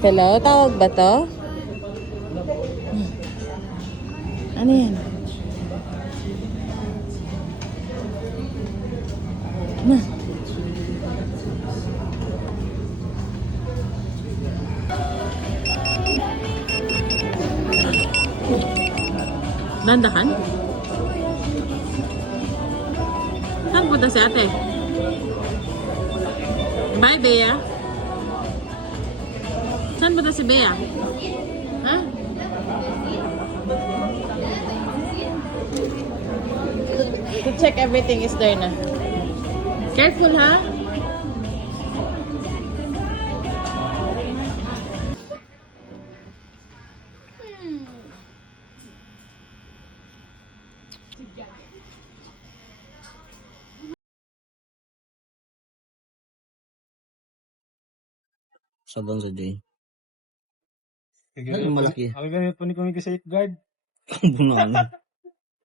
Hello? Tawag ba to? Ano yan? Ma. Dandahan? Saan punta si ate? Bye, Bea. Saan punta si Bea? Ha? To check everything is there na. Careful, ha? Sabang sa day. Yung malaki. Ako ganyan po ni kami ka safeguard. Bunga.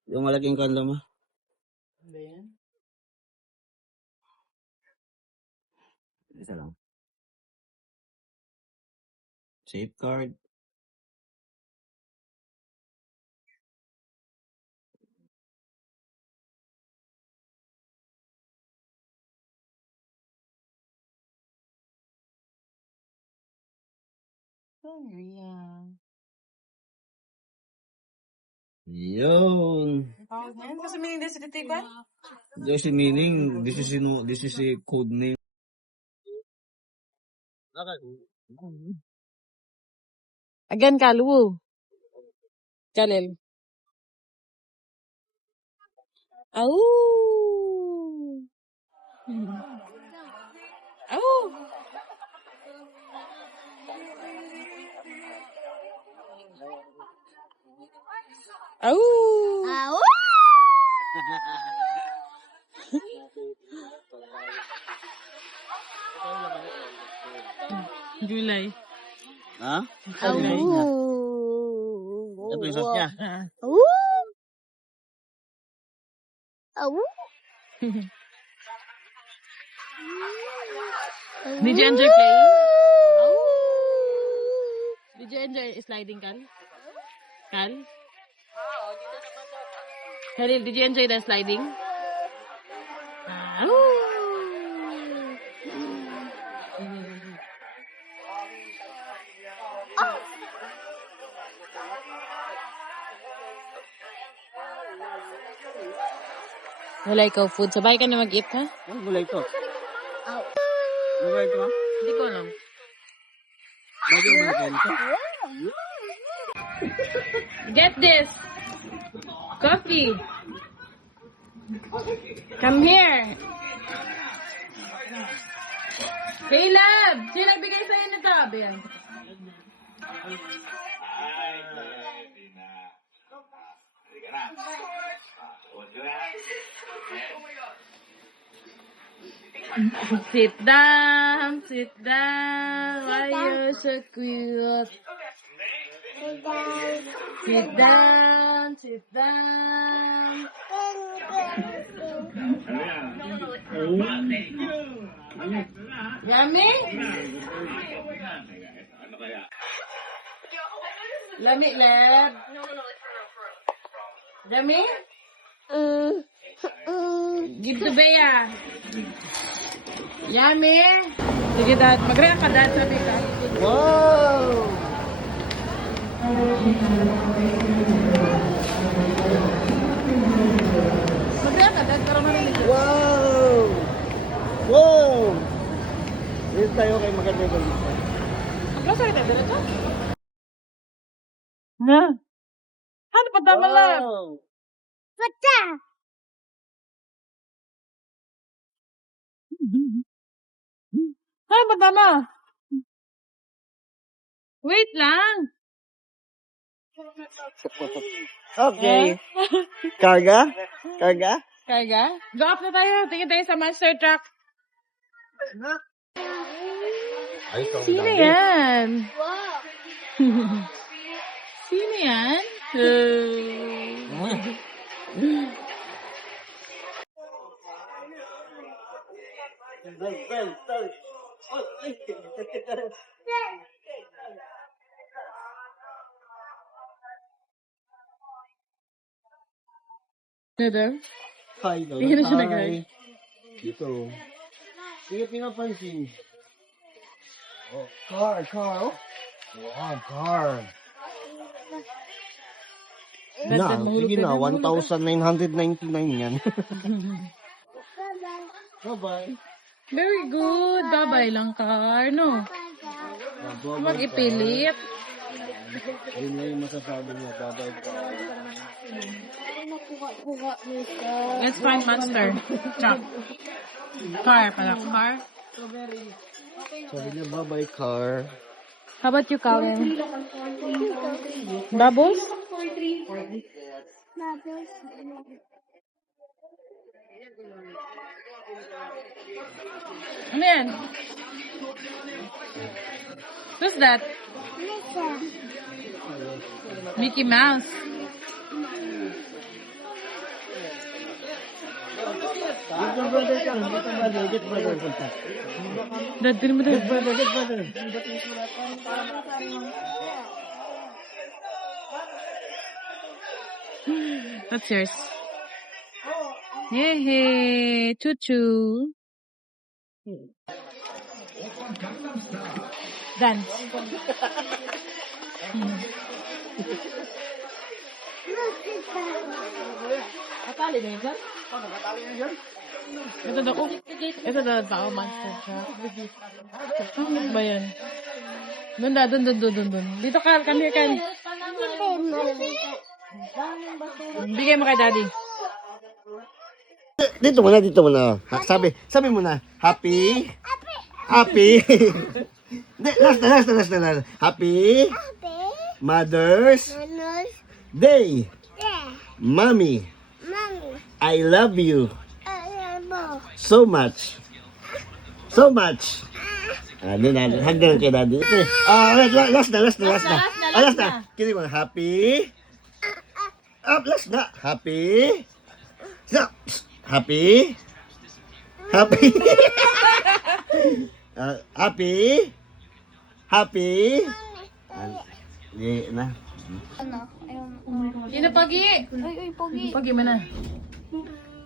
Yung malaking kanla mo. Ano yan? Isa lang. Safeguard. Sorry, Yun. tawag na yan? Kasi meaning this is ba? There's a meaning. This is a code name. Again, Kalu. Kalil. Au! Au! Au! Au! Gulay. Ha? Gulay. Ito yung sauce niya. Au! Au! Did you enjoy playing? Did you enjoy sliding, Kal? Kal? Halil, did you enjoy the sliding? Au! Wala ikaw food. Sabay ka na mag-eat, ha? Ang gulay ito. Gulay ito ha? Hindi ko alam. Bagay mo na kayo nito. Get this! Coffee! Come here! Caleb! Sino nagbigay sa'yo nito? Abiyan. Sit down, sit down. Why you so cute? Sit down, sit down. Yummy? Lami, Leb. Yummy? Give to Bea. Yummy? Sige, Dad. Mag-react ka, Dad. Sabi ka. Wow! Mag-react ka, Dad. Para marinig. Wow! Wow! Dito tayo kay maganda yung balita. Ang sorry, Dad. Dito? Na? Ano pa tama lang? Pata! Ano ba tama? Wait lang. Okay. Karga? Karga? Karga? Go off na tayo. Tingin tayo sa monster truck. Sino yan? Wow! Sino yan? Dito? Hi daw. Hindi na siya Hi. nag-hi. Dito. Hindi pinapansin. Oh, car. Oh. Wow, car. Na, sige na, 1,999 yan. Bye-bye. Very good. Bye-bye lang, car, no? Huwag ipilit. Yun na yung masasabi niya. Bye-bye. Let's find monster. Chop. Car pala. Car. Sabi niya, bye-bye, car. How about you, Colin? Bubbles? Ano yan? Who's that? Mickey Mouse. Get your brother, Carl. Get brother. Dad, din mo dad. Get brother. What's yours? Hey, hey. Choo-choo. Dance. Nakatali na yun, sir? Ito daw, oh. Ito daw, baka monster siya. Ano ba yan? Doon. Dito, Carl. Come here, Carl. Bigay mo kay daddy. Dito muna. Sabi mo na. Happy. Hindi, last na. Happy Mother's Day. Mommy, I love you so much. Hag na lang kay daddy. Last na. Last na. Kini mo, happy. Last na. Happy. Happy. Happy. Di na. Sino pagi? Ay, pogi. Pagi mo na.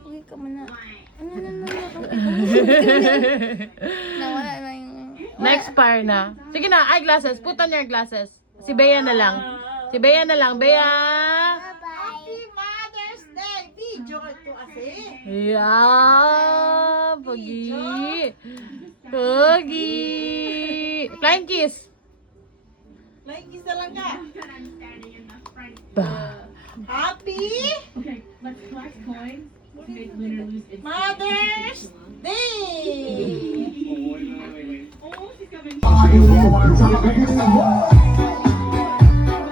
Pogi ka muna. Nawala na yung... Na-expire na. Sige na, eyeglasses. Put on your glasses. Si Bea na lang. Bea! Happy Mother's Day! Video ito kasi. Yeah! Pogi! Flying kiss! Like isa lang ka. Bah! Happy Mother's Day!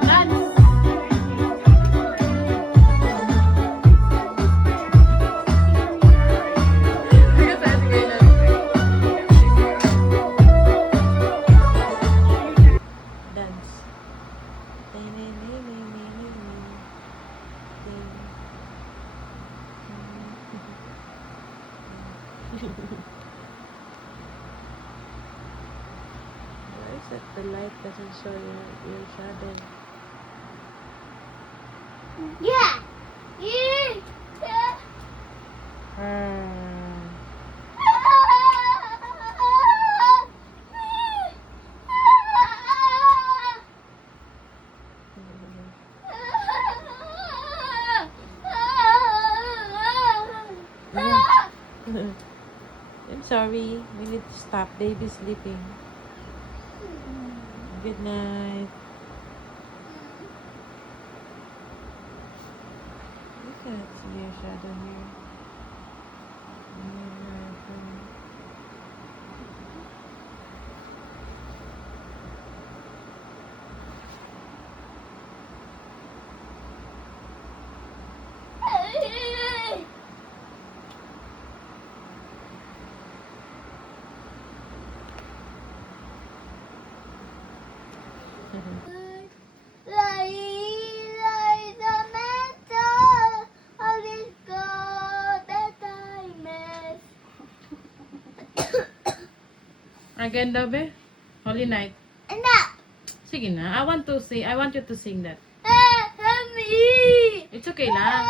Dance! Dance. Where is it? The light doesn't show your shadow. Yeah! I'm sorry. We need to stop. Baby's sleeping. Good night. You can't see your shadow here. Again, Dabe? Holy Night. Sige na. I want you to sing that. It's okay lang.